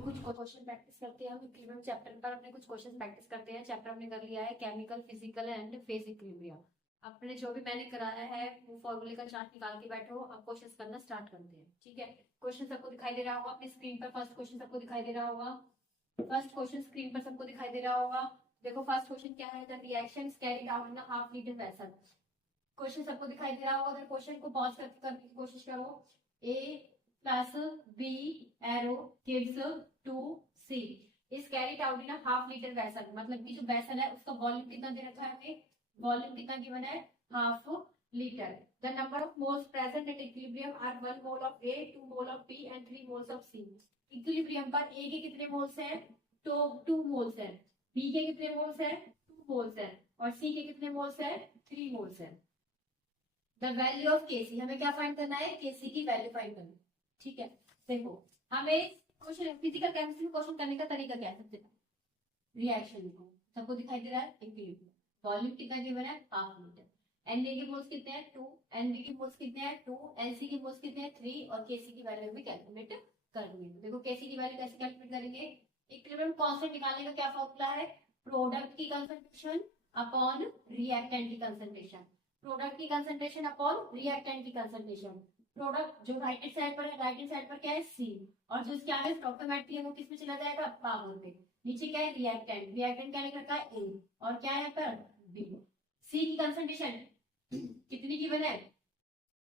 कुछ question practice करते हैं हम इक्विलिब्रियम चैप्टर पर। अपने कुछ क्वेश्चन प्रैक्टिस करते हैं। चैप्टर हमने कर लिया है chemical, physical and phase equilibrium. अपने जो भी मैंने कराया है वो फॉर्मूले का चार्ट निकाल के बैठो। अब क्वेश्चन करना स्टार्ट करते हैं, ठीक है। क्वेश्चन सबको दिखाई दे रहा होगा अपनी स्क्रीन पर। फर्स्ट क्वेश्चन सबको दिखाई दे रहा होगा। फर्स्ट क्वेश्चन स्क्रीन पर सबको दिखाई दे रहा होगा। देखो फर्स्ट क्वेश्चन क्या है, the reaction is carried out in a half litre vessel. Question सबको दिखाई दे रहा होगा। अगर क्वेश्चन को पॉज करके करने की कोशिश करो। A plus B arrow gives two C is carried out in a half litre vessel. मतलब कि जो वेसल है उसका वॉल्यूम कितना दे रखा है हमें, वॉल्यूम कितना गिवन है, half litre. The number of moles present at equilibrium are 1 mole of A, 2 mole of B and 3 moles of C. Equilibrium पर ए के कितने मोल्स हैं, तो 2 मोल्स हैं। बी के कितने मोल्स हैं, 2 मोल्स हैं। और सी के कितने मोल्स हैं, 3 मोल्स हैं। द वैल्यू ऑफ केसी, हमें क्या फाइंड करना है, केसी की वैल्यू फाइंड करनी है, ठीक है। देखो हमें क्वेश्चन फिजिकल केमिस्ट्री में क्वेश्चन करने का तरीका क्या है, सबसे पहले रिएक्शन लिखो। सबको दिखाई दे रहा है इक्विलिब्रियम, वॉल्यूम कितना गिवन है, हाफ लीटर। एनए के मोल्स कितने हैं, 2। एनबी के मोल्स कितने हैं, 2। एनसी के मोल्स कितने हैं, 3। और केसी की वैल्यू भी कैलकुलेट करनी है। देखो केसी की वैल्यू कैसे कैलकुलेट करेंगे, इक्विलिब्रियम कांस्टेंट निकालने का क्या फॉर्मूला है, प्रोडक्ट की कंसंट्रेशन अपॉन रिएक्टेंट की कंसंट्रेशन। प्रोडक्ट की कंसंट्रेशन अपॉन रिएक्टेंट की कंसंट्रेशन। प्रोडक्ट जो राइट हैंड साइड पर है, राइट हैंड साइड पर क्या है, सी। और जो इसके आगे स्टोइकोमेट्री है वो किस में चला जाएगा, पावर पे। नीचे क्या है, रिएक्टेंट। रिएक्टेंट क्या लिख रखा है, ए। और क्या है पर बी। सी की कंसंट्रेशन कितनी गिवन है,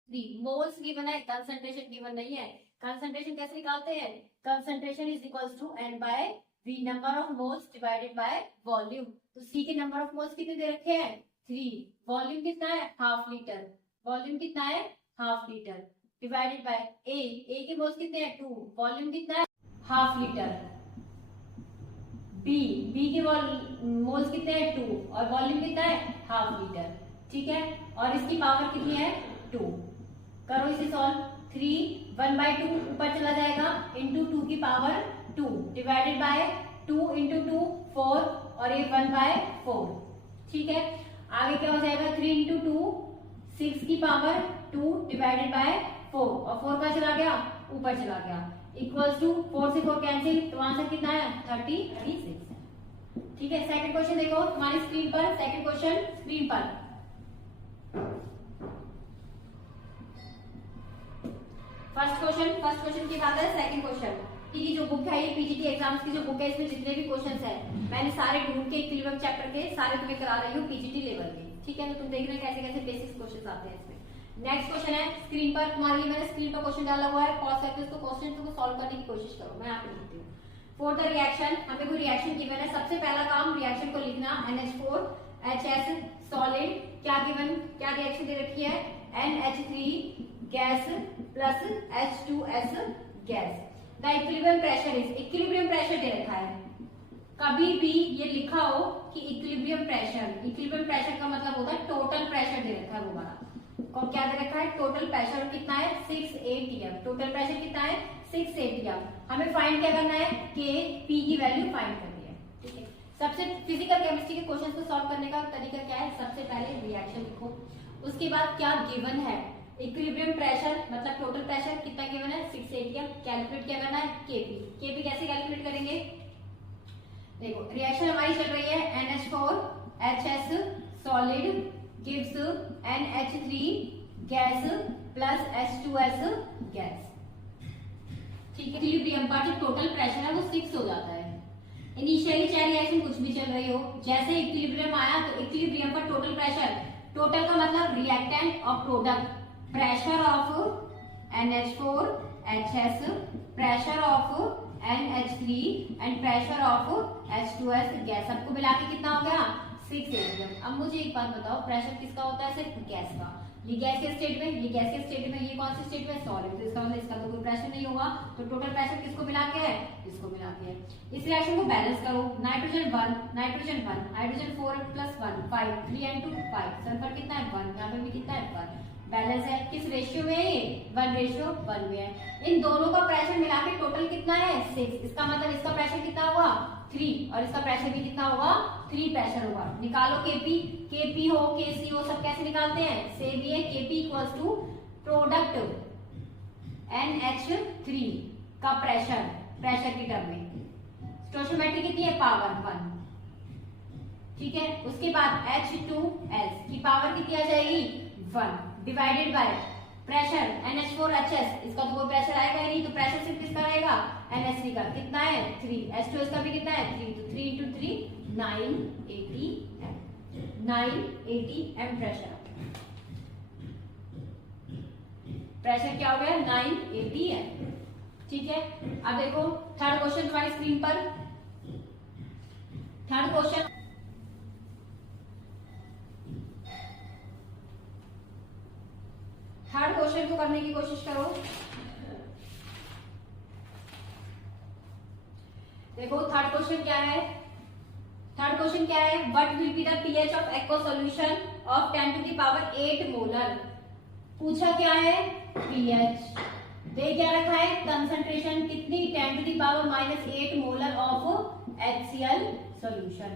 3 मोल्स गिवन है, कंसंट्रेशन गिवन नहीं है। कंसंट्रेशन कैसे निकालते हैं, concentration is equals to n by v, number of moles divided by volume. तो सी के नंबर ऑफ मोल्स कितने दे रखे हैं, 3। वॉल्यूम कितना है, हाफ लीटर। वॉल्यूम कितना है, हाफ लीटर डिवाइडेड बाय ए के मोल्स कितने हैं, 2। वॉल्यूम कितना है, हाफ लीटर। बी के मोल्स कितने हैं, 2। और वॉल्यूम कितना है, हाफ लीटर, ठीक है। और इसकी पावर कितनी है, 2। करो इसे सॉल्व। 3 1/2 ऊपर चला जाएगा, इंटू 2 की पावर 2 डिवाइडेड बाय 2 इंटू 2 4। और ये 1/4, ठीक है। आगे क्या हो जाएगा, 3 इंटू 2 6 की पावर 2 डिवाइडेड बाय 4। और 4 का चला गया, ऊपर चला गया, इक्वल्स टू 4 से 4 कैंसिल। तो आंसर कितना है, 36 है, ठीक है। सेकंड क्वेश्चन देखो तुम्हारी स्क्रीन पर। सेकंड क्वेश्चन स्क्रीन पर। फर्स्ट क्वेश्चन के बाद है सेकंड क्वेश्चन। की जो बुक है, ये पीजीटी एग्जाम्स की जो बुक है, इसमें जितने भी क्वेश्चंस हैं मैंने सारे ढूंढ के इक्विलिब्रियम चैप्टर के सारे तुम्हें करा रही हूँ पीजीटी लेवल के, ठीक है। तो तुम देख रहे कैसे कैसे बेसिक क्वेश्चंस आते हैं इसमें। नेक्स्ट क्वेश्चन है स्क्रीन पर तुम्हारे लिए, मैंने स्क्रीन पर क्वेश्चन डाला हुआ है। पॉज करके उसको क्वेश्चन को सॉल्व करने की कोशिश करो। मैं यहाँ पे लिखती हूँ। फॉर द रिएक्शन, हमें कोई रिएक्शन गिवन है। सबसे पहला काम रिएक्शन को लिखना, NH4HS सॉलिड। क्या गिवन, क्या रिएक्शन दे रखी है, NH3 gas plus H2S gas. The equilibrium pressure is, equilibrium pressure दे रखा है। कभी भी ये लिखा हो कि इक्विलिब्रियम प्रेशर, इक्विलिब्रियम प्रेशर का मतलब होता है टोटल प्रेशर दे रखा है वो वाला। और क्या दे रखा है, टोटल प्रेशर कितना है, 6 atm। टोटल प्रेशर कितना है, 6 atm। हमें फाइंड क्या करना है, K P की वैल्यू फाइंड करनी है, ठीक है। सबसे फिजिकल केमिस्ट्री के क्वेश्चन को सॉल्व करने का तरीका क्या है, सबसे पहले रिएक्शन लिखो, उसके बाद क्या गिवन है, इक्विलिब्रियम प्रेशर मतलब टोटल प्रेशर कितना गिवन है, 6 atm। कैलकुलेट क्या करना है, Kp कैसे कैलकुलेट करेंगे, देखो रिएक्शन हमारी चल रही है, NH4HS solid gives NH3 gas plus H2S gas, ठीक है। इक्विलिब्रियम का जो टोटल प्रेशर है वो 6 हो जाता है। इनिशियली चाहे रिएक्शन कुछ भी चल रही हो, जैसे इक्विलिब्रियम आया तो इक्विलिब्रियम का टोटल प्रेशर, टोटल का मतलब रिएक्टेंट और product, pressure of NH4HS, pressure of NH3 and pressure of H2S gas, सबको मिला के कितना हो गया, 6 atm। अब मुझे एक बात बताओ, प्रेशर किसका होता है, सिर्फ गैस का। ये गैस के स्टेट में, ये गैस के स्टेट में, ये कौन से स्टेट में, सॉलिड। तो इसका मतलब इसका तो कोई प्रेशर नहीं होगा। तो टोटल प्रेशर किसको मिला के है, इसको मिला के है। इस रिएक्शन को बैलेंस करो, nitrogen 1 hydrogen 4 plus 1 5 3 and 2 5, sulphur कितना है 1, यहाँ पे भी कितना है 1। बैलेंस है, किस रेशियो में है, ये 1:1 में है। इन दोनों का प्रेशर मिला के टोटल कितना है, 6। इसका मतलब इसका प्रेशर कितना होगा, 3। और इसका प्रेशर भी कितना होगा, 3 प्रेशर होगा। निकालो Kp हो Kc हो, सब कैसे निकालते हैं, सेम ही है। Kp equals to product NH3 का प्रेशर प्रेशर की टर्म में। स्टोइकियोमेट्री कितनी है, पावर 1, ठीक है। उसके बाद H2S की पावर कितनी आ जाएगी, 1 डिवाइडेड बाय प्रेशर NH4HS, इसका तो कोई प्रेशर आएगा ही नहीं, तो प्रेशर सिर्फ किसका रहेगा, NH3 का। कितना है, 3। H2S का भी कितना है, 3, तो 3 into 3 980 M, 980 M pressure. Pressure क्या हो गया, 980 M, ठीक है। अब देखो थर्ड क्वेश्चन तुम्हारी स्क्रीन पर। थर्ड क्वेश्चन, थर्ड क्वेश्चन को करने की कोशिश करो। देखो थर्ड क्वेश्चन क्या है, थर्ड क्वेश्चन क्या है, what will be the pH of aqua solution of 10 to the power 8 molar. पूछा क्या है, पीएच दे क्या रखा है, कंसंट्रेशन कितनी, 10 to the power -8 molar of HCl solution.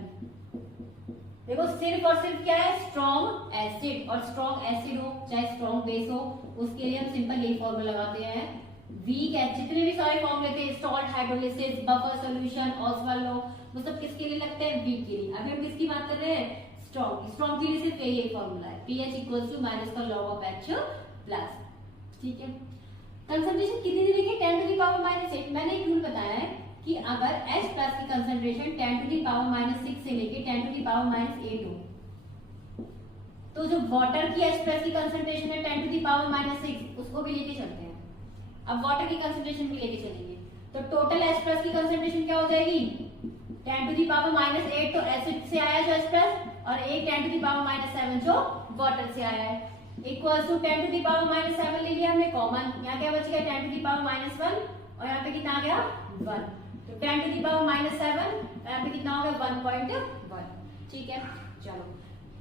देखो सिर्फ और सिर्फ क्या है, स्ट्रॉन्ग एसिड, और स्ट्रॉन्ग एसिड हो चाहे स्ट्रॉन्ग बेस हो, उसके लिए हम सिंपल यही फॉर्मूला लगाते हैं, वीक है। जितने भी सारे फॉर्मूले थे, salt hydrolysis, buffer solution, Oswald law, वो सब किसके लिए लगते हैं, वीक के लिए। अभी हम किसकी बात कर रहे हैं, स्ट्रॉन्ग। स्ट्रॉन्ग के लिए सिर्फ यही फॉर्मूला है, पीएच इक्वल्स टू माइनस का लॉग ऑफ H प्लस, ठीक है। कंसंट्रेशन कितनी दी लिखी, 10 टू द पावर -8। मैंने एक रूल बताया है कि अगर H प्लस की कंसंट्रेशन 10 टू द पावर -6 से लेके 10 टू द पावर -8 हो, तो जो वाटर की H प्लस की कंसंट्रेशन है 10 टू द पावर -6, उसको भी लेके चलते हैं। अब वाटर की कंसंट्रेशन भी लेके चलेंगे, तो टोटल H प्लस की कंसंट्रेशन क्या हो जाएगी, 10 टू द पावर -8 तो एसिड से आया जो H प्लस, और एक 10 टू द पावर -7 जो वाटर से आया है, equals to 10 to the power -7 ले लिया हमने कॉमन। यहाँ क्या बच गया, 10 टू द पावर -1, और यहाँ पे कितना आ गया, 1, तो 10 टू द पावर -7, यहाँ पे कितना हो गया, 1.1, ठीक है। चलो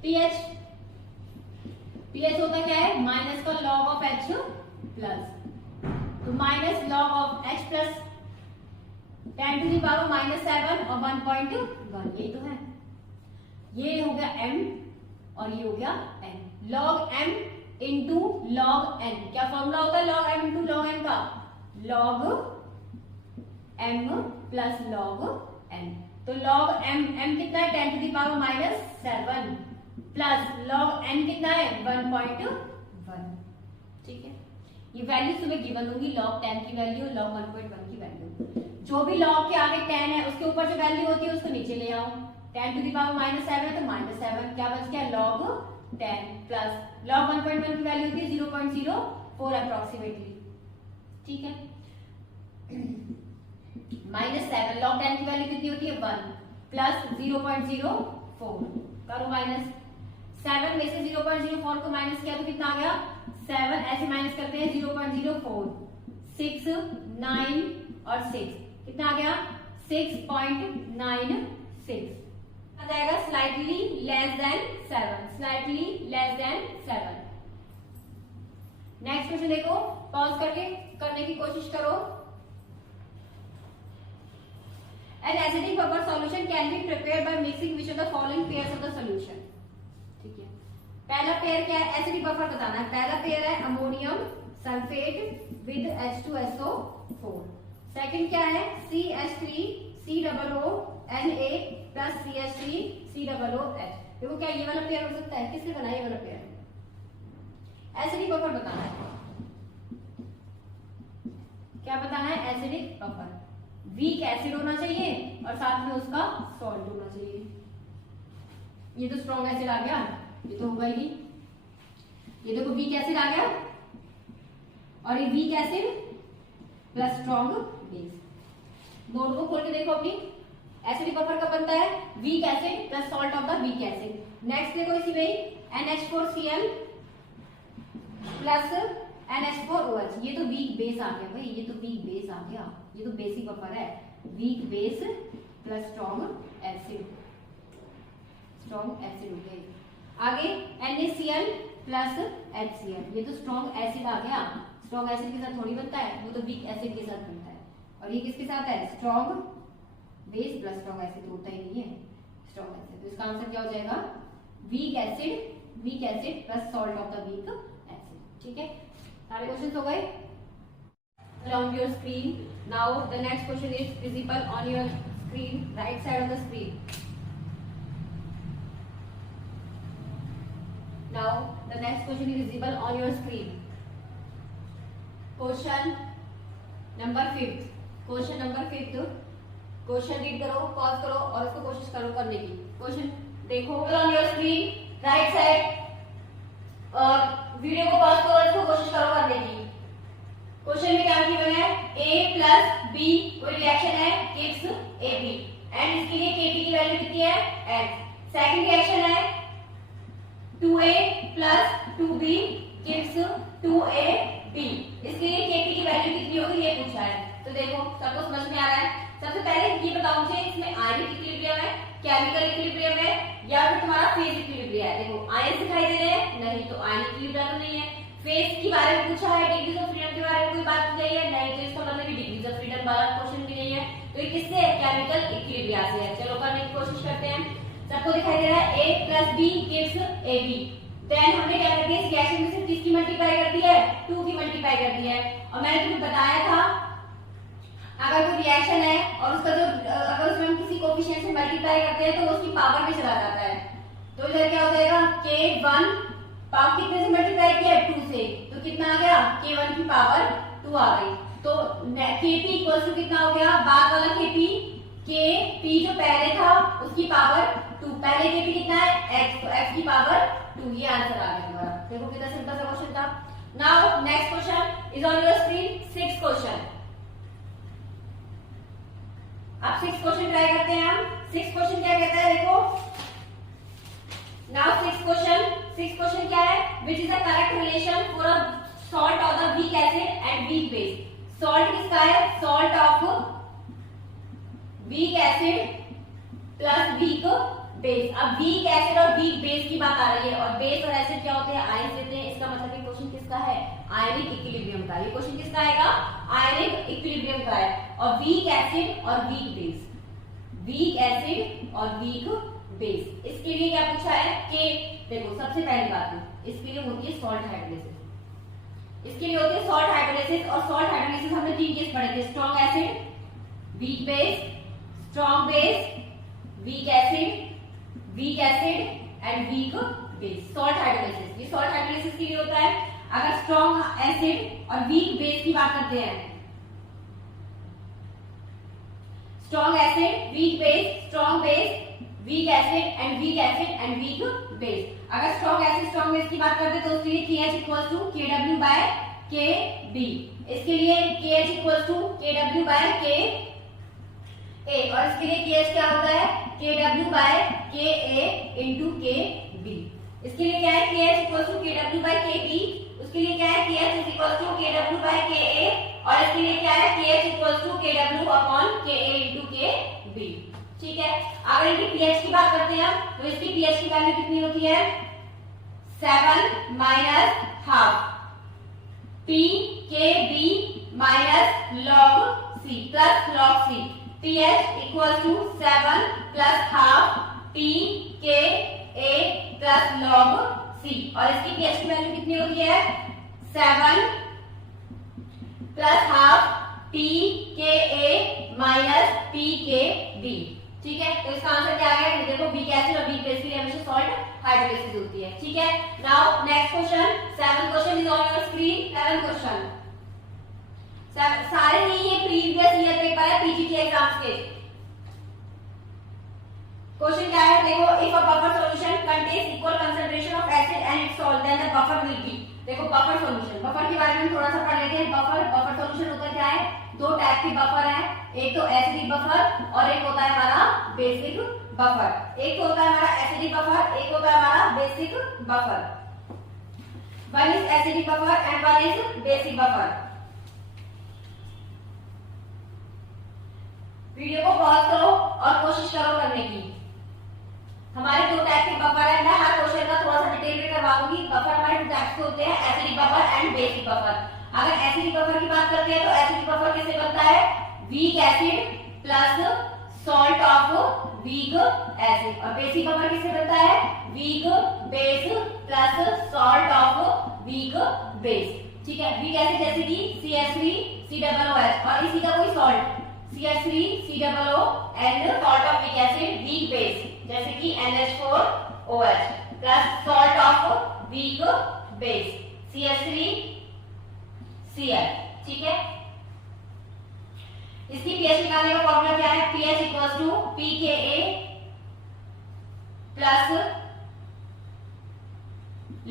पीएच, पीएच होता क्या है, माइनस का लॉग ऑफ H प्लस, तो minus log of H plus 10 to the power -7 और 1.1, ये तो है। ये हो गया M और ये हो गया N, log M into log N। क्या फॉर्मूला होता है log M into log N का, log M plus log N। तो log M कितना है, 10 to the power -7 plus log N कितना है, 1.1, ठीक है। ये वैल्यू तुम्हें गिवन होगी, log 10 की वैल्यू, log 1.1 की वैल्यू। जो भी log के आगे 10 है उसके ऊपर जो वैल्यू होती है उसको नीचे ले आओ। 10 टू द पावर -7 है तो -7, क्या बच गया, log 10 प्लस log 1.1 की वैल्यू होती है 0.04 अप्रोक्सीमेटली, ठीक है। -7 log 10 की वैल्यू कितनी होती है, 1 प्लस 0.04, करो माइनस। 7 में से 0.04 को माइनस किया तो कितना आ गया, 7, ऐसे माइनस करते हैं 0.04, 6, 9 और 6, कितना आ गया, 6.96 आ जाएगा, slightly less than 7, slightly less than 7। Next question देखो, पॉज करके करने की कोशिश करो। An acidic buffer solution can be prepared by mixing which of the following pairs of the solution, ठीक है। पहला पेयर क्या है, एसिडिक बफर बताना है। पहला पेयर है ammonium sulphate with H2SO4। Second क्या है, CH3COO Na प्लस CH3COOH। देखो क्या ये वाला पेयर हो सकता है, किसने बनाया ये वाला पेयर, एसिडिक बफर बताना है। क्या बताना है, एसिडिक बफर। वीक एसिड होना चाहिए और साथ में उसका सॉल्ट होना चाहिए। ये तो स्ट्रॉन्ग एसिड आ गया, ये तो होगा ही नहीं। ये देखो वीक एसिड आ गया, और ये weak acid plus strong base. Notebook खोल के देखो अपनी, एसिडिक बफर कब बनता है, weak acid plus salt of the weak acid. Next देखो इसी में NH4Cl प्लस NH4OH, ये तो वीक बेस आ गया भाई, ये तो वीक बेस आ गया, ये तो बेसिक बफर है। Weak base plus strong acid, strong acid हो गया। आगे NaCl प्लस HCl, ये तो स्ट्रॉन्ग एसिड आ गया। स्ट्रॉन्ग एसिड के साथ थोड़ी बनता है, वो तो वीक एसिड के साथ बनता है। और ये किसके साथ है, strong base plus strong acid, होता ही नहीं है स्ट्रॉन्ग एसिड। तो इसका आंसर क्या हो जाएगा, weak acid plus salt of the weak acid, ठीक है। सारे क्वेश्चन हो गए। display on your screen. Now the next question is visible on your screen, right side of the screen. Now the next question is visible on your screen. Question number 5th. Question number 5th. Question read करो, pause करो और उसको कोशिश करो करने की. Question देखो on your screen right side और वीडियो को पॉज करो और इसको कोशिश करो करने की. क्वेश्चन में क्या गिवन है? a प्लस बी कोई रिएक्शन है गिव्स ab एंड इसके लिए kp की वैल्यू कितनी है? x. सेकंड रिएक्शन है 2a plus 2b gives 2ab. इसके लिए kp की वैल्यू कितनी होगी ये पूछा है. तो देखो सबको समझ में आ रहा है. सबसे पहले ये बताओ मुझे इसमें आयनिक इक्विलिब्रियम है, केमिकल इक्विलिब्रियम है या फिर तुम्हारा फेज इक्विलिब्रियम है. देखो आयन दिखाई दे रहे हैं? नहीं. तो आयनिक इक्विलिब्रियम नहीं है. फेज के बारे में पूछा है, डिग्रीज ऑफ फ्रीडम के बारे में कोई बात की गई है? नहीं. तो इसका मतलब डिग्रीज ऑफ फ्रीडम वाला क्वेश्चन भी नहीं है. तो ये किससे है? केमिकल इक्विलिब्रियम से है. चलो करने की कोशिश करते हैं. सबको दिखाई दे रहा है a plus B gives ab. Then हमने क्या कर दिया? इस रिएक्शन में से किसकी मल्टीप्लाई कर दी है? 2 की मल्टीप्लाई कर दी है. और मैंने तुम्हें बताया था अगर कोई रिएक्शन है और उसका जो अगर उसमें हम किसी कोएफिशिएंट से मल्टीप्लाई करते हैं तो वो उसकी पावर में चला जाता है. तो इधर क्या हो जाएगा? k1 पावर कितने से मल्टीप्लाई किया? 2 से. तो कितना आ गया? k1 की पावर 2 आ गई. तो kp इक्वल टू कितना हो गया? बाद वाला kp जो पहले था उसकी पावर 2. पहले kp कितना है? x. तो x की पावर 2. ये आंसर आ गया तुम्हारा. देखो कितना सिंपल सा क्वेश्चन था. Now next question is on your screen. 6th question. अब 6th क्वेश्चन ट्राई करते हैं हम. 6th क्वेश्चन क्या कहता है? देखो नाउ 6th क्वेश्चन क्या है? Which is the correct relation for a salt of the week acid and week base. Salt किसका है? Salt of weak acid plus weak base. अब वीक एसिड और वीक बेस की बात आ रही है और बेस और एसिड क्या होते हैं? आयन देते हैं. इसका मतलब ये क्वेश्चन किसका है? आयनिक इक्विलिब्रियम का. ये क्वेश्चन किसका आएगा? आयनिक इक्विलिब्रियम का है. और वीक एसिड और वीक बेस, वीक एसिड और वीक बेस, इसके लिए क्या पूछा है? कि देखो सबसे पहली बात है इसके लिए होती है सॉल्ट हाइड्रोलिसिस. इसके लिए होती है सॉल्ट हाइड्रोलिसिस. और सॉल्ट हाइड्रोलिसिस हमने 3 केस पढ़े थे. Strong acid, weak base, strong base, weak acid and week base. Salt hydrolysis, ये सॉल्ट हाइड्रोलिसिस के लिए होता है. अगर स्ट्रॉन्ग एसिड और वीक बेस की बात करते हैं, strong acid, weak base, strong base, weak acid and weak base. अगर स्ट्रॉन्ग एसिड स्ट्रॉन्ग बेस की बात करते हैं तो उसके लिए KH equals to KW by KB. इसके लिए KH equals to KW by KA और इसके लिए KH क्या होता है? KW by KA into KB. इसके लिए क्या है? KH equals to KW by KB. उसके लिए क्या है? KH equals to KW by KA और इसके लिए क्या है? KH equals to KW upon KA into KB. ठीक है. अगर इनकी pH की बात करते हैं तो इसकी pH की वैल्यू कितनी होती है? 7 minus half pKb minus log C plus log C. pH equals to 7 plus half pKa plus log C और इसकी pH की वैल्यू कितनी होती है? 7 plus half pKa minus pKb. ठीक है. तो इसका आंसर क्या आ गया? देखो वीक एसिड और वीक बेस के लिए हमेशा सॉल्ट हाइड्रोलिसिस होती है. ठीक है. Now next question. 7th question is on your screen. 7th question सारे ही ये प्रीवियस ईयर पेपर है पीजीटी एग्जाम्स के. क्वेश्चन क्या है? देखो if a buffer solution contains equal concentration of acid and its salt then the buffer will be. देखो buffer solution, buffer के बारे में थोड़ा सा पढ़ लेते हैं. बफर सॉल्यूशन होता क्या है? 2 टाइप के बफर है. एक तो एसिडिक बफर और एक होता है हमारा बेसिक बफर. एक होता है हमारा एसिडिक बफर, एक होता है हमारा basic buffer. One is acidic buffer and one is basic buffer. Video को पॉज करो और कोशिश करो करने की. हमारे 2 टाइप के बफर है. मैं हर क्वेश्चन का थोड़ा सा डिटेल में करवाऊंगी. बफर हमारे 2 टाइप्स के होते हैं, acidic buffer and basic buffer. अगर एसिडिक बफर की बात करते हैं तो एसिडिक बफर कैसे बनता है? Weak acid plus salt of weak acid. और बेसिक बफर कैसे बनता है? Weak base plus salt of weak base. ठीक है, वीक एसिड जैसे कि CH3COOH और इसी का कोई salt CH3COO and salt of weak acid weak base जैसे कि NH4OH plus salt of weak base CH3Cl, ठीक है। इसकी pH निकालने का फॉर्मूला क्या है? pH equals to pKa plus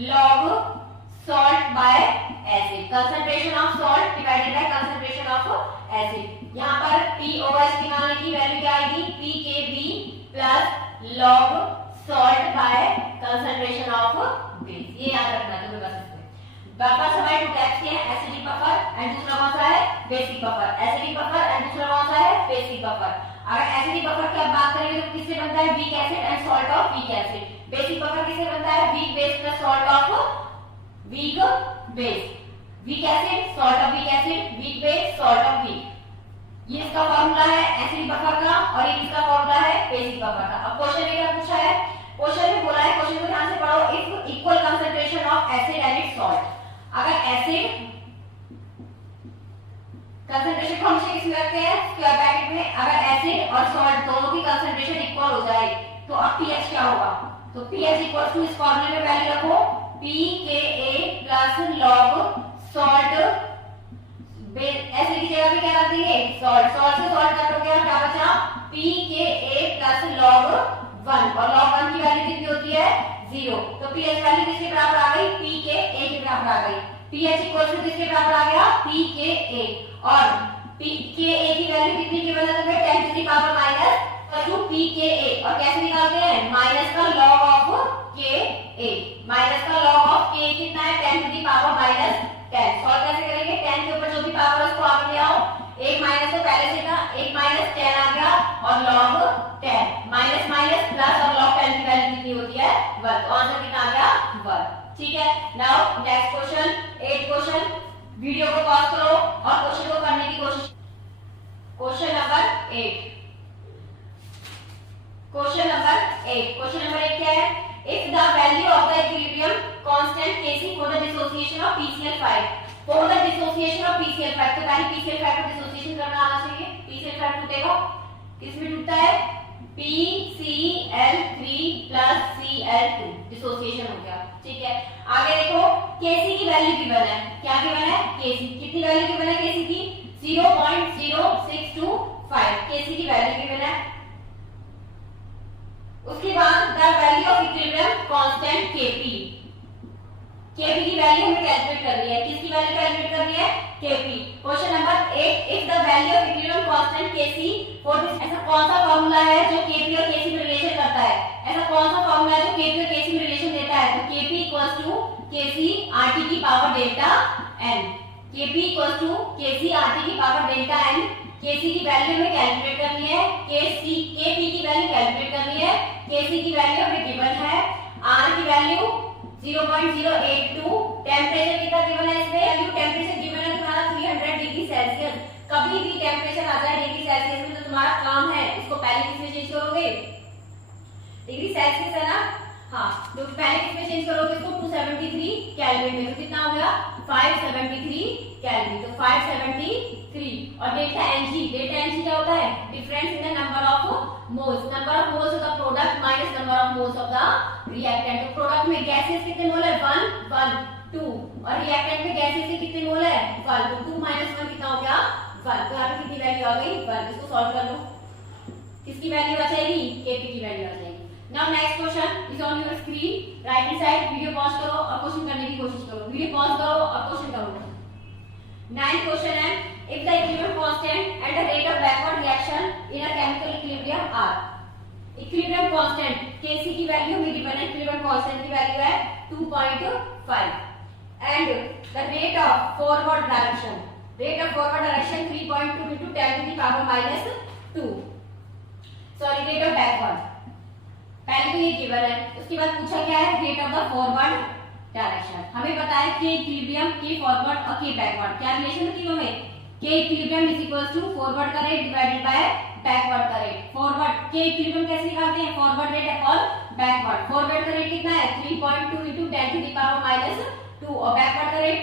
log salt by acid, concentration of salt divided by concentration of acid। यहाँ पर POH निकालने की वैल्यू क्या आएगी? pKb plus log salt by concentration of base। ये याद रखना है तुम्हें बस। बफर हमारे टू टाइप्स के हैं, एसिडिक बफर एंड दूसरा कौन सा है? Basic buffer. Acidic buffer and दूसरा कौन सा है? Basic buffer. अगर एसिडिक बफर की बात करेंगे तो किससे बनता है? Weak acid and salt of weak acid. Basic buffer किससे बनता है? Weak base plus salt of weak base. Weak acid salt of weak acid, weak base salt of weak. ये इसका फार्मूला है एसिडिक बफर का और ये इसका फार्मूला है बेसिक बफर का। अब क्वेश्चन में क्या पूछा है? क्वेश्चन में बोला है, क्वेश्चन को ध्यान से पढ़ो, if equal concentration of acid and its salt. अगर एसिड कंसंट्रेशन को हमेशा किसमें रखते हैं? स्क्वायर ब्रैकेट में। अगर एसिड और सॉल्ट दोनों की कंसंट्रेशन इक्वल हो जाए तो अब pH क्या होगा? तो pH इक्वल्स टू इस फॉर्मूले में वैल्यू रखो pKa plus log salt, acid की जगह पे क्या रख देंगे? सॉल्ट। सॉल्ट से सॉल्ट कट हो गया, क्या बचा? pKa प्लस log 1 और log 1 की वैल्यू कितनी होती है? 0। तो pH वैल्यू किसके बराबर आ गई? pKa के बराबर आ गई। pH इक्वल्स टू किसके बराबर आ गया? pKa और pKa की वैल्यू कितनी गिवन है तुम्हें? 10 to the power minus pKa। और कैसे निकालते हैं? माइनस का log ऑफ Ka। माइनस का log ऑफ Ka कितना है? 10 to the power minus 10। Solve कैसे करेंगे? 10 के ऊपर जो भी पावर है उसको आगे ले आओ। एक माइनस तो पहले से था, एक माइनस 10 आ गया और log 10 माइनस माइनस प्लस और log 10 की वैल्यू कितनी होती है? 1। तो आंसर कितना आ गया? 1। ठीक है। Now next question, 8 question. Video को पॉज करो और क्वेश्चन को करने की कोशिश। Question number 8। क्वेश्चन नंबर 8 क्या है? If the value of the equilibrium constant Kc for the dissociation of PCl5, for the dissociation of PCl5, तो पहले PCl5 को डिसोसिएशन करना आना चाहिए। PCl5 टूटेगा, किसमें टूटता है? PCl3 प्लस Cl2, डिसोसिएशन हो गया। ठीक है, आगे देखो Kc की वैल्यू गिवन है। क्या गिवन है? Kc कितनी वैल्यू गिवन है? Kc की 0.0625 Kc की वैल्यू गिवन है। उसके बाद the value of equilibrium constant Kp, Kp की वैल्यू हमें कैलकुलेट करनी है। किसकी वैल्यू कैलकुलेट करनी है? Kp। Question number 8, if the value of equilibrium constant Kc for this, ऐसा कौन सा फार्मूला है जो Kp और Kc में रिलेशन करता है? ऐसा कौन सा फार्मूला है जो Kp और Kc में रिलेशन देता है? तो Kp equals to Kc RT की power delta n। Kp equals to Kc RT की पावर डेल्टा n। Kc की वैल्यू हमें कैलकुलेट करनी है, Kp की वैल्यू कैलकुलेट करनी है। Kc की वैल्यू हमें गिवन है, R की वैल्यू 0.082, टेम्परेचर कितना गिवन है इसमें? वैल्यू टेम्परेचर गिवन है तुम्हारा 300 डिग्री सेल्सियस। कभी भी टेम्परेचर आ जाए डिग्री सेल्सियस में तो तुम्हारा काम है इसको पहले किसमें चेंज करोगे? डिग्री सेल्सियस है ना? हाँ, तो पहले किसमें चेंज करोगे इसको? 273 केल्विन में। तो कितना हो गया? 573 केल्विन। तो 573 और डेल्टा Ng क्या होता है? Difference in the number of moles, number of moles of the product minus number of moles of the reactant. तो प्रोडक्ट में गैसेस कितने मोल है? 1 1 2 और रिएक्टेंट में गैसेस के कितने मोल है? 1। तो 2 माइनस 1 कितना हो गया? 1। तो यहाँ पे कितनी वैल्यू आ गई? 1। इसको सॉल्व कर लो, किसकी वैल्यू आ जाएगी? Kp की वैल्यू आ जाएगी। Now next question is on your screen, right hand side. Video pause करो और क्वेश्चन करने की कोशिश करो। वीडियो पॉज करो और क्वेश्चन करो। 9th क्वेश्चन है, if the equilibrium constant and the rate of backward reaction in a chemical equilibrium are, equilibrium constant Kc की वैल्यू में गिवन है, equilibrium constant की वैल्यू है 2.5 and the rate of forward direction 3.2 into 10 to the power minus 2, sorry rate of backward, पहले तो ये given है। उसके बाद पूछा क्या है? Rate of the forward direction. हमें पता है के इक्विलिब्रियम, के फॉरवर्ड और के बैकवर्ड, क्या रिलेशन है तीनों में? K equilibrium is equals to forward का रेट डिवाइडेड बाय बैकवर्ड का रेट। फॉरवर्ड के इक्विलिब्रियम कैसे निकालते हैं? Forward rate upon backward. Forward का रेट कितना है? 3.2 into 10 to the power minus 2 और बैकवर्ड का रेट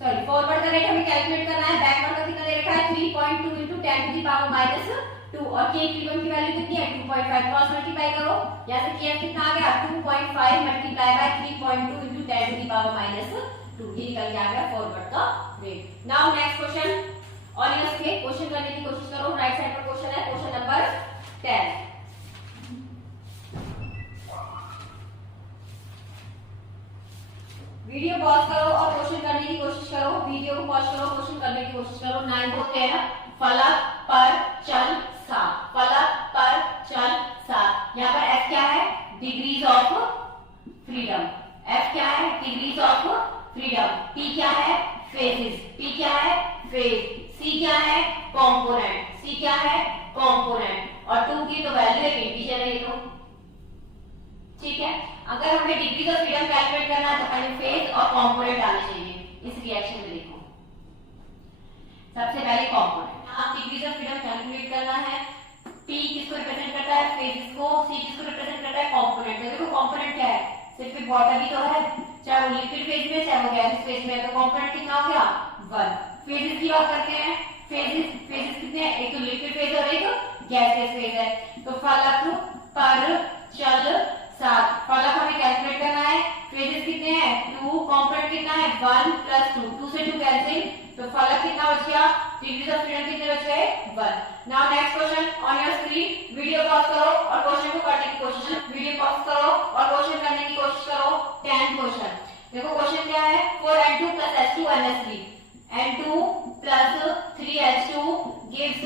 सॉरी फॉरवर्ड का रेट हमें कैलकुलेट करना है, बैकवर्ड का कितना दे रखा है 3.2 into 10 to the power minus 2 और k इक्विलिब्रियम की वैल्यू कितनी है 2.5 क्रॉस मल्टीप्लाई करो, यहां से k कितना आ गया 2.5 multiply by 3.2 into 10 to the power minus 2 ये निकल के आ गया फॉरवर्ड का रेट। नाउ नेक्स्ट क्वेश्चन और इसके क्वेश्चन करने की कोशिश करो, राइट साइड पर क्वेश्चन है क्वेश्चन नंबर 10। वीडियो पॉज करो और क्वेश्चन करने की कोशिश करो, वीडियो को पॉज करो, क्वेश्चन करने की कोशिश करो। 9 को 10 फलक पर चल 7, फलक पर चल 7। यहाँ पर f क्या है डिग्रीज ऑफ फ्रीडम, f क्या है डिग्रीज ऑफ फ्रीडम, p क्या है फेजेस, p क्या है फेज, c क्या है कंपोनेंट, c क्या है कंपोनेंट और 2 की तो वैल्यू एक इंटीजर है ये तो ठीक है। अगर हमें डिग्रीज ऑफ फ्रीडम कैलकुलेट करना है तो पहले फेज और कंपोनेंट आने चाहिए इस रिएक्शन में। देखो सबसे पहले कंपोनेंट, आप डिग्रीज ऑफ फ्रीडम कैलकुलेट करना है, p किसको रिप्रेजेंट करता है फेजेस को, c किसको रिप्रेजेंट करता है कंपोनेंट। तो देखो कंपोनेंट क्या है सिर्फ वाटर ही तो है, चाहे वो लिक्विड फेज में चाहे वो गैस फेज में, तो कंपोनेंट कितना हो गया 1। फेजेस की बात करते हैं, फेजेस कितने हैं, एक तो लिक्विड फेज और एक गैसियस फेज है। तो फलक पर चल 7, फलक हमें कैलकुलेट करना है, फेजेस कितने हैं 2, कंपोनेंट कितना है 1 प्लस 2, 2 से 2 कैंसिल, तो फलक कितना बच गया डिग्रीज ऑफ फ्रीडम कितने बच गए 1। Now next question on your screen, video pause करो और क्वेश्चन को करने की कोशिश, वीडियो पॉज करो और क्वेश्चन करने की कोशिश करो। 10th क्वेश्चन देखो, क्वेश्चन क्या है 4n2 plus H2NH3, n2 plus 3H2 gives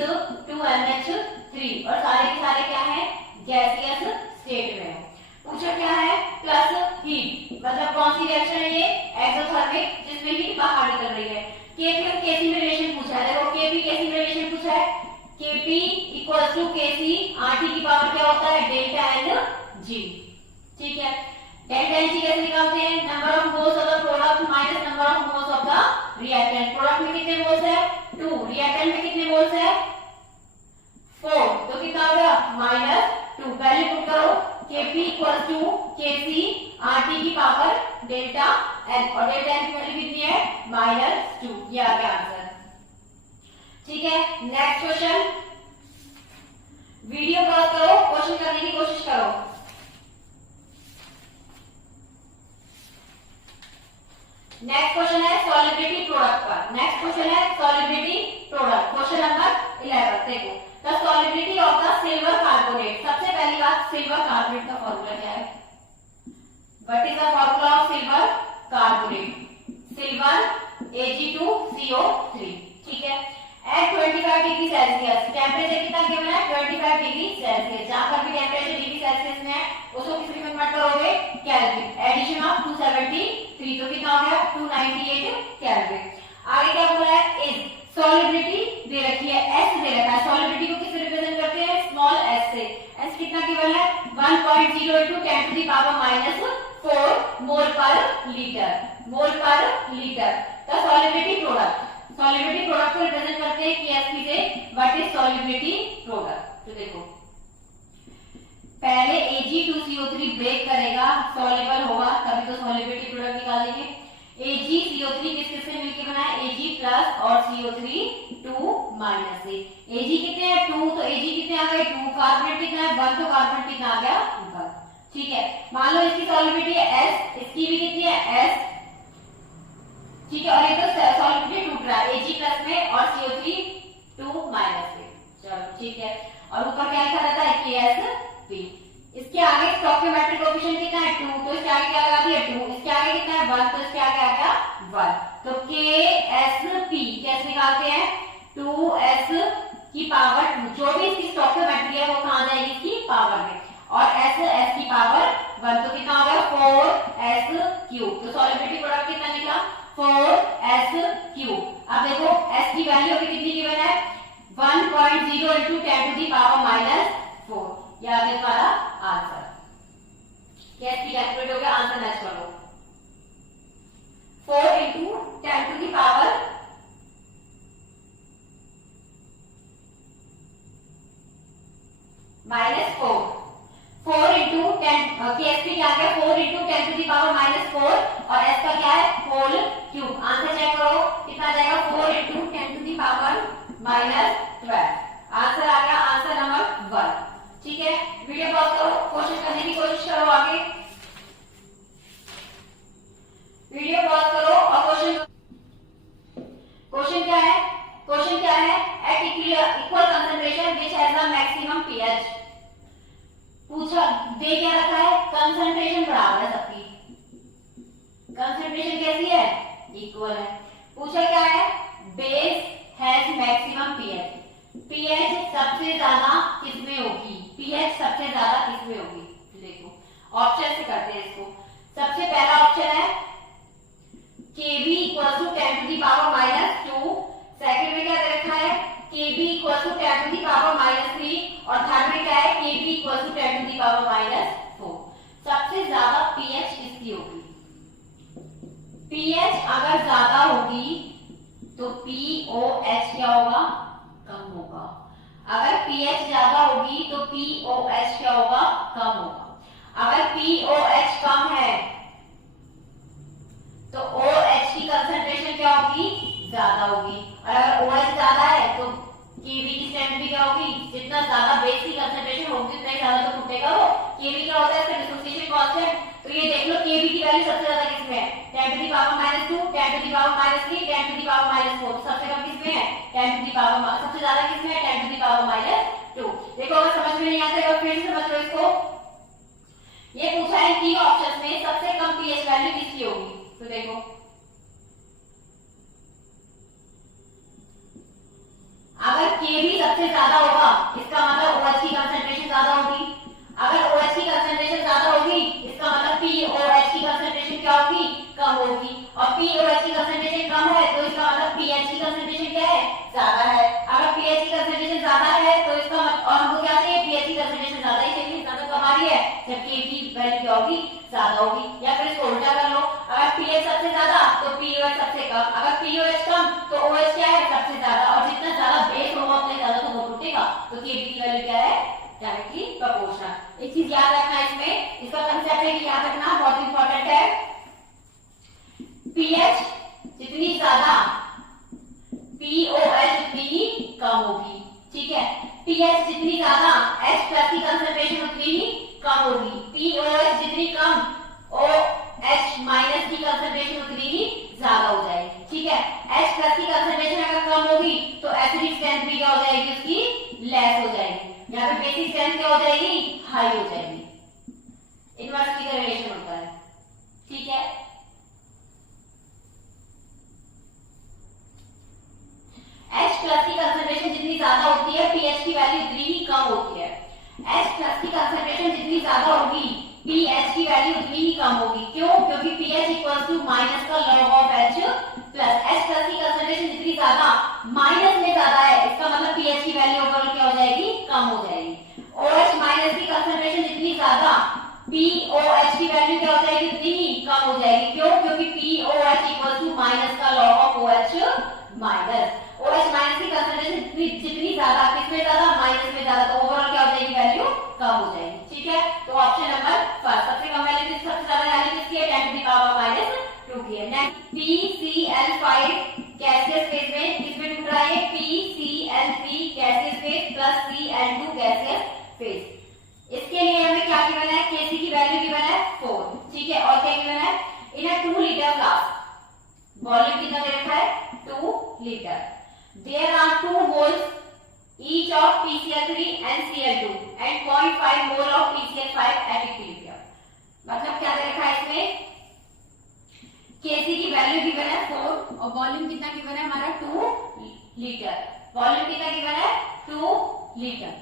2NH3 और सारे के सारे क्या है गैसियस स्टेट में है। पूछा क्या है प्लस हीट, मतलब कौन सी रिएक्शन है ये एक्सोथर्मिक जिसमें हीट बाहर निकल रही है। केपी और केसी में रिलेशन पूछा है, देखो केपी केसी में रिलेशन पूछा है, KP equals to KC, RT की पावर क्या होता है डेल्टा एन जी ठीक है। डेल्टा एन जी कैसे निकालते हैं, number of moles of the product minus number of moles of the reactant. Product में कितने मोल्स है 2, रिएक्टेंट में कितने मोल्स है 4, तो कितना हो गया -2। पहले पुट करो Kp equals to Kc RT की पावर डेल्टा n और डेल्टा n की वैल्यू कितनी है -2, ये आ गया आंसर ठीक है। नेक्स्ट क्वेश्चन, वीडियो पॉज करो, क्वेश्चन करने की कोशिश करो। नेक्स्ट क्वेश्चन है सॉलिबिलिटी प्रोडक्ट पर, नेक्स्ट क्वेश्चन है सॉलिबिलिटी प्रोडक्ट, क्वेश्चन नंबर 11। देखो the solubility of the silver carbonate, सबसे पहली बात सिल्वर कार्बोनेट का फॉर्मूला क्या है, what is the formula of silver carbonate, silver Ag2CO3 ठीक है। एट 25 डिग्री सेल्सियस टेम्परेचर कितना गिवन है 25 डिग्री सेल्सियस, जहां पर भी टेम्परेचर डिग्री सेल्सियस में है उसको किस में कन्वर्ट करोगे केल्विन, एडिशन ऑफ 273 तो कितना हो गया 298 केल्विन। आगे क्या बोला है इज सॉलिबिलिटी दे रखी है S दे रखा है, सॉलिबिलिटी को किससे रिप्रेजेंट करते हैं स्मॉल s से, S कितना गिवन है 1.0 into 10 to the power -4 मोल पर लीटर, मोल पर litre. The solubility product, solubility product को रिप्रेजेंट करते हैं KSP से, व्हाट इज सॉलिबिलिटी प्रोडक्ट। तो देखो पहले Ag2CO3 ब्रेक करेगा सॉल्युबल होगा तभी तो सॉलिबिलिटी प्रोडक्ट निकालेंगे। AgCO3 किस किस से मिलकर बना है Ag प्लस और CO3 2 माइनस से, Ag कितने हैं 2 तो Ag कितने आ गए 2, कार्बोनेट कितना है 1 तो कार्बोनेट कितना आ गया 1 ठीक है। मान लो इसकी सॉलिबिलिटी है S, इसकी भी कितनी है S ठीक है, और ये तो सॉलिबिलिटी टूट रहा है Ag प्लस में और CO3 2 माइनस में, चलो ठीक है। और ऊपर क्या लिखा रहता है KSP, इसके आगे स्टोइकियोमेट्रिक कोएफिशिएंट कितना है 2 तो इसके आगे क्या लगा दिया 2, इसके आगे कितना है 1 तो इसके आगे आ गया 1, तो KSP कैसे निकालते हैं 2s की पावर 2, जो भी इसकी स्टोइकियोमेट्री है वो कहां जाएगी इसकी पावर में, और s की पावर 1 तो कितना हो गया 4s3, तो सॉलिबिलिटी प्रोडक्ट कितना निकला 4s3। अब देखो s की वैल्यू अभी कितनी गिवन है 1.0 into 10 to the power -4, ये आगे हमारा आंसर कैसे कैलकुलेट हो गया, आंसर मैच करो 4 into 10 to the power -4, 4 into 10 KSP क्या आ गया 4 into 10 to the power -4 और S का क्या है होल क्यूब, आंसर चेक करो क्वेश्चन क्या है? क्वेश्चन क्या है? At equal concentration which has the maximum pH. पूछा, दे क्या रखा है? कंसंट्रेशन बराबर है सबकी, कंसंट्रेशन कैसी है? इक्वल है। पूछा क्या है? Base has maximum pH. PH सबसे ज्यादा किसमें होगी? पीएच सबसे ज्यादा किसमें होगी? देखो ऑप्शन से करते हैं इसको। सबसे पहला ऑप्शन है Kb equal to 10 to the power minus 2। Second में क्या दे रखा है? Kb equal to 10 to the power minus 3 और थर्ड में क्या है? Kb equal to 10 to the power minus 4। सबसे ज्यादा पीएच किसकी होगी? पीएच अगर ज्यादा होगी तो पीओएच क्या होगा? कम होगा। अगर पीएच ज्यादा होगी तो पीओएच क्या होगा? कम होगा। अगर पीओएच कम है तो OH की कंसंट्रेशन क्या होगी? ज्यादा होगी। और अगर OH ज्यादा है तो Kb की स्ट्रेंथ भी क्या होगी? जितना ज्यादा बेस की कंसंट्रेशन होगी उतना ही ज्यादा तो टूटेगा वो। Kb क्या होता है? इसका डिसोसिएशन कांस्टेंट। तो ये देख लो Kb की वैल्यू सबसे ज्यादा किसमें है? 10 to the power minus 2, 10 to the power minus 3, 10 to the power minus 4। सबसे कम किसमें है? 10 टू दी पावर, सबसे ज्यादा किसमें है? 10 टू दी पावर माइनस 2। देखो अगर समझ में नहीं आता है फिर से समझ लो इसको। ये पूछा है तीन ऑप्शंस में सबसे कम पीएच वैल्यू किसकी होगी? तो देखो अगर Kb सबसे ज्यादा होगा इसका मतलब OH की कंसंट्रेशन ज्यादा होगी। अगर OH की कंसंट्रेशन ज्यादा होगी इसका मतलब POH की कंसंट्रेशन क्या होगी? कम होगी। और POH की कंसंट्रेशन कम है तो इसका मतलब pH की कंसंट्रेशन क्या है? ज्यादा है। अगर pH की कंसंट्रेशन ज्यादा है तो इसका मतलब, और हमको क्या चाहिए? pH की कंसंट्रेशन ज्यादा ही चाहिए, ज्यादा कम आ रही है, जबकि Kb की वैल्यू क्या होगी? ज्यादा होगी। या फिर इसको उल्टा कर लो, अगर pH सबसे ज्यादा तो POH सबसे कम, अगर POH कम तो OH क्या है? सबसे ज्यादा। और जितना ज्यादा बेस होगा उतना ज्यादा तो वो टूटेगा। तो Kb की वैल्यू क्या है? Directly proportional. एक चीज याद रखना इसमें, इसका कंसेप्ट है कि याद रखना बहुत इंपॉर्टेंट है। पीएच जितनी ज्यादा पीओएच उतनी ही कम होगी। ठीक है, पीएच जितनी ज्यादा H प्लस की कंसंट्रेशन उतनी ही कम होगी। पीओएच जितनी कम OH माइनस की कंसंट्रेशन उतनी ही ज्यादा हो जाएगी। ठीक है, H प्लस की कंसंट्रेशन अगर कम होगी तो एसिडिक स्ट्रेंथ भी क्या हो जाएगी? उसकी लेस हो जाएगी। यहाँ पे बेसिक स्ट्रेंथ क्या हो जाएगी? हाई हो जाएगी। इनवर्सली का रिलेशन होता है। ठीक है, H प्लस की कंसंट्रेशन जितनी ज्यादा होती है pH की वैल्यू उतनी ही कम होती है। H प्लस की कंसंट्रेशन जितनी ज्यादा होगी pH की वैल्यू उतनी ही कम होगी। क्यों? क्योंकि pH इक्वल्स टू माइनस का log of H plus. H plus की कंसंट्रेशन जितनी ज्यादा माइनस में ज्यादा है इसका मतलब pH की वैल्यू ओवरऑल क्या हो जाएगी? कम हो जाएगी। OH माइनस की कंसंट्रेशन जितनी ज्यादा POH की वैल्यू क्या हो जाएगी? उतनी ही कम हो जाएगी। क्यों? क्योंकि POH इक्वल्स टू माइनस का log of OH minus. OH minus की कंसंट्रेशन जितनी ज्यादा किसमें ज्यादा? माइनस में ज्यादा, तो ओवरऑल क्या हो जाएगी? वैल्यू कम हो जाएगी। ठीक है, तो ऑप्शन नंबर फर्स्ट सबसे कम वैल्यू सबसे ज्यादा वैल्यू किसकी है? 10 टू द पावर माइनस 2 की है। नेक्स्ट PCl5 गैसियस फेज में किसमें टूट रहा है? PCl3 gaseous phase plus Cl2 gaseous phase. इसके लिए हमें क्या गिवन है? Kc की वैल्यू गिवन है 4। ठीक है, और क्या गिवन है? इन अ 2 लीटर ग्लास वॉल्यूम कितना दे रखा है? 2 litre. There are 2 moles each of PCl3 and Cl2 and 0.5 mole of PCl5 at equilibrium। मतलब क्या दे रखा है इसमें? Kc की वैल्यू गिवन है 4 और वॉल्यूम कितना गिवन है हमारा? 2 लीटर। वॉल्यूम कितना गिवन है? 2 लीटर।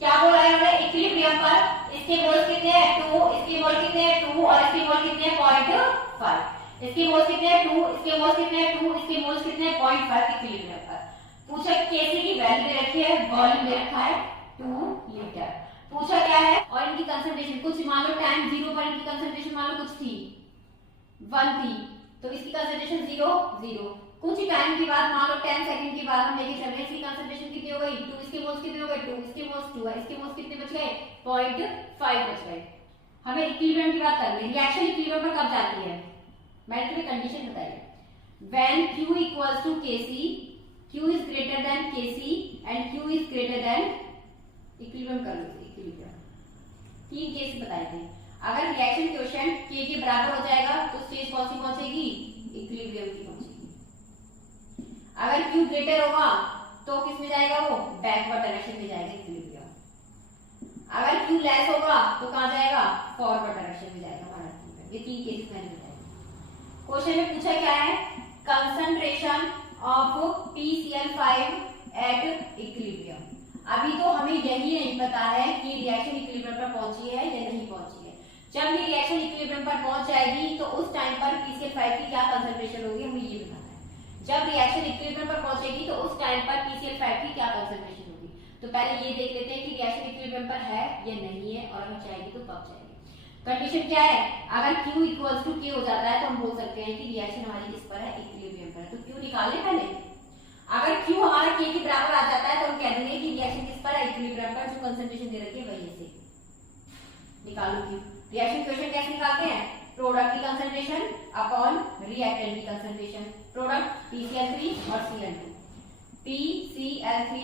क्या बोल रहा है हमें? इक्विलिब्रियम पर इसके मोल्स कितने हैं? 2, इसके मोल कितने हैं? 2 और इसके मोल कितने हैं? 0.5। इसके मोल्स कितने हैं? 2, इसके मोल्स कितने हैं? 2, इसके मोल्स कितने हैं? 0.5 इक्विलिब्रियम पर। पूछा Kc की वैल्यू दे रखी है, वॉल्यूम दे रखा है 2 लीटर। पूछा क्या है? और इनकी कंसंट्रेशन कुछ मान लो टाइम 0 पर इनकी कंसंट्रेशन मान लो कुछ थी 1 थी, तो इसकी कंसंट्रेशन 0 कुछ ही टाइम के बाद मान लो 10 सेकंड के बाद हम लेके चल रहे हैं, इसकी कंसंट्रेशन कितनी हो गई? 2, इसके मोल्स कितने हो गए? 2, इसके मोल्स 2 है, इसके मोल्स कितने बच गए? 0.5 बच गए। हमें इक्विलिब्रियम की बात करनी है। रिएक्शन इक्विलिब्रियम पर कब जाती है? मैंने तुम्हें कंडीशन बताई है। When Q equals to Kc, Q is greater than Kc and Q is greater than equilibrium कर लो। इक्विलिब्रियम 3 केस बताए थे। अगर रिएक्शन कोएफिशिएंट K के बराबर हो जाएगा तो स्टेज कौन सी पहुंचेगी? इक्विलिब्रियम की पहुंचेगी। अगर Q ग्रेटर होगा तो किस में जाएगा वो, बैकवर्ड डायरेक्शन में जाएगा इक्विलिब्रियम। अगर Q लेस होगा तो कहां जाएगा, फॉरवर्ड डायरेक्शन में जाएगा हमारा इक्विलिब्रियम। ये 3 केसेस मैंने बताए। क्वेश्चन में पूछा क्या है, concentration of PCl5 at equilibrium. अभी तो हमें यही नहीं पता है कि रिएक्शन इक्विलिब्रियम पर पहुंची है या नहीं पहुंची है। जब ये रिएक्शन इक्विलिब्रियम पर पहुंच जाएगी तो उस टाइम पर PCl5 की क्या कंसंट्रेशन होगी, हमें ये बताना है। जब रिएक्शन इक्विलिब्रियम पर पहुंचेगी तो उस टाइम पर PCl5 की क्या कंसंट्रेशन होगी। तो पहले ये देख लेते हैं कि रिएक्शन इक्विलिब्रियम पर है या नहीं है, और अगर जाएगी तो कब जाएगी। कंडीशन क्या है, अगर Q इक्वल्स टू K हो जाता है तो हम बोल सकते हैं कि रिएक्शन हमारी किस पर है, इक्विलिब्रियम पर। तो Q निकालें पहले। अगर Q हमारा K के बराबर आ जाता है तो हम कह देंगे कि रिएक्शन किस पर है, इक्विलिब्रियम पर। जो कंसंट्रेशन दे रखी है वही से निकालो Q। रिएक्शन क्वेश्चन कैसे निकालते हैं, प्रोडक्ट की कंसंट्रेशन अपॉन रिएक्टेंट की कंसंट्रेशन। प्रोडक्ट PCl3 और Cl2, PCl3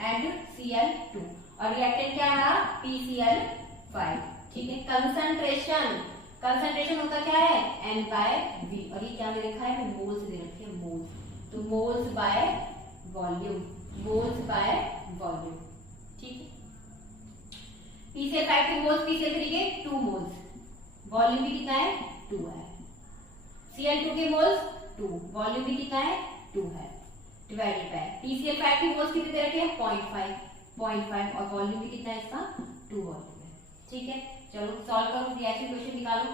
एंड Cl2, और रिएक्टेंट क्या है हमारा, PCl5। ठीक है, कंसंट्रेशन, कंसंट्रेशन होता क्या है, N/V, और ये क्या दे रखा है, मोल्स दे रखी है, मोल्स। तो moles by volume, moles by volume. ठीक है, PCl5 के मोल्स PCl3 के 2 मोल्स, वॉल्यूम भी कितना है, 2 है। Cl2 के मोल्स 2, वॉल्यूम भी कितना है, 2 है। डिवाइडेड बाय PCl5 के मोल्स कितने दे रखे हैं, 0.5, और वॉल्यूम भी कितना है इसका, 2 वॉल्यूम है। ठीक है, चलो सॉल्व करो, रिएक्शन क्वेश्चन निकालो।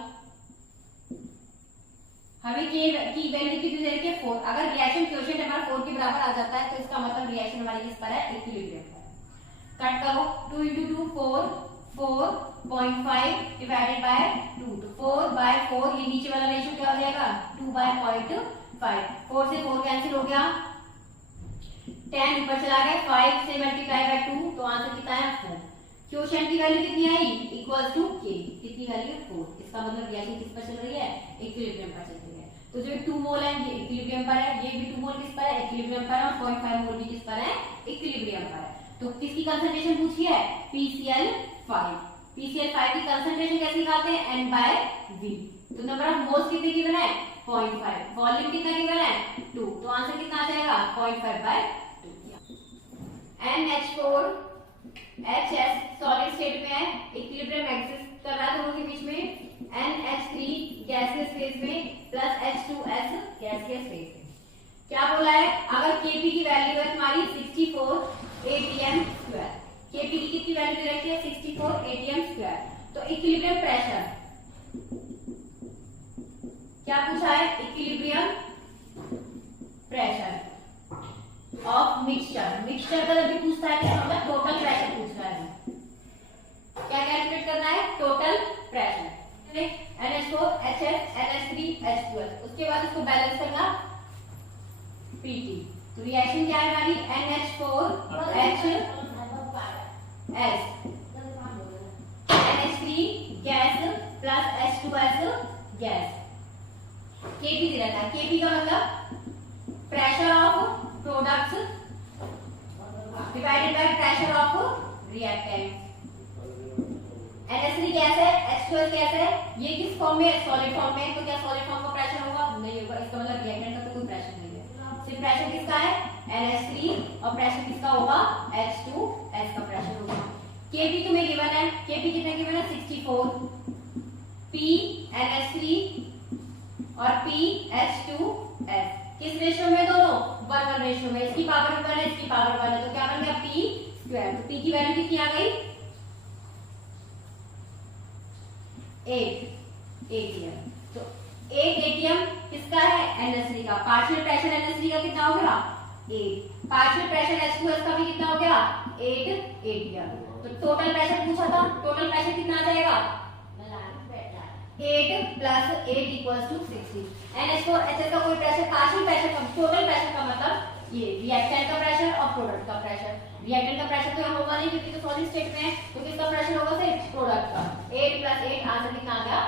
हमें K की वैल्यू कितनी दे रखी है, 4। अगर रिएक्शन क्वेश्चन हमारा 4 के बराबर आ जाता है तो इसका मतलब रिएक्शन हमारी किस पर है, इक्विलिब्रियम पर। कट करो, 2 × 2 4, 4.5 डिवाइडेड बाय 2, तो 4/4, ये नीचे वाला रेशियो क्या हो जाएगा, 2/0.5। 4 से 4 कैंसिल हो गया, 10 ऊपर चला गया, 5 से मल्टीप्लाई बाय 2, तो आंसर कितना है, 4। क्वोशिएंट की वैल्यू कितनी आई, इक्वल्स टू K, कितनी वैल्यू, 4। इसका मतलब रिएक्शन किस पर चल रही है, इक्विलिब्रियम पर चल रही है। तो जो 2 मोल है ये इक्विलिब्रियम पर है, ये भी 2 मोल किस पर है, इक्विलिब्रियम पर है, और 0.5 मोल भी किस पर है, इक्विलिब्रियम पर है। तो किसकी कंसंट्रेशन पूछी है, PCl5। PCl5 की कंसंट्रेशन कैसे निकालते हैं, N/V। तो नंबर ऑफ मोल्स कितने गिवन है, 0.5, वॉल्यूम कितना गिवन है, 2, तो आंसर कितना आ जाएगा, 0.5/2। NH4HS सॉलिड स्टेट में है, इक्विलिब्रियम एग्जिस्ट कर रहा है दोनों के बीच में। NH3 गैसियस फेज में प्लस H2S गैसियस फेज में। क्या बोला है, अगर Kp की वैल्यू है तुम्हारी 64 atm², Kp की कितनी वैल्यू दे रखी है, 64 atm²। तो इक्विलिब्रियम प्रेशर क्या पूछा है, equilibrium pressure of mixture. Mixture का जब भी पूछता है तो मतलब टोटल प्रेशर पूछ रहा है। क्या कैलकुलेट करना है, total pressure. NH4 HS NH3 H2S, उसके बाद इसको बैलेंस करना PT। तो रिएक्शन क्या है हमारी, NH4HS NH3 gas plus H2S gas. Kp दे रखा है, Kp का मतलब pressure of products divided by pressure of reactant. NH3 gas है, H2S गैस है, ये किस फॉर्म में, सॉलिड फॉर्म में। तो क्या सॉलिड फॉर्म का प्रेशर होगा, नहीं होगा। इसका मतलब रिएक्टेंट का तो कोई प्रेशर नहीं है, सिर्फ प्रेशर किसका है, NH3, और प्रेशर किसका होगा, H2S का प्रेशर होगा। Kp तुम्हें गिवन है, Kp कितना गिवन है, 64, P NH3 और P H2S किस रेशियो में, दोनों 1:1 रेशियो में। इसकी पावर 1 है, इसकी पावर 1 है, तो क्या बन गया, P²। तो P की वैल्यू कितनी आ गई, 8 atm। तो 8 atm किसका है, NH3 का। पार्शियल प्रेशर NH3 का कितना हो गया, 8। पार्शियल प्रेशर H2S का भी कितना हो गया, 8 atm। तो टोटल प्रेशर पूछा था, टोटल प्रेशर कितना आ जाएगा, 8 + 8 = 60। NH4HS का कोई प्रेशर, पार्शियल प्रेशर का, टोटल प्रेशर का मतलब ये रिएक्टेंट का प्रेशर और प्रोडक्ट का प्रेशर। रिएक्टेंट का प्रेशर तो यहाँ होगा नहीं क्योंकि तो सॉलिड स्टेट में है, तो किसका प्रेशर होगा, सिर्फ प्रोडक्ट का। 8 + 8 आंसर कितना आ गया,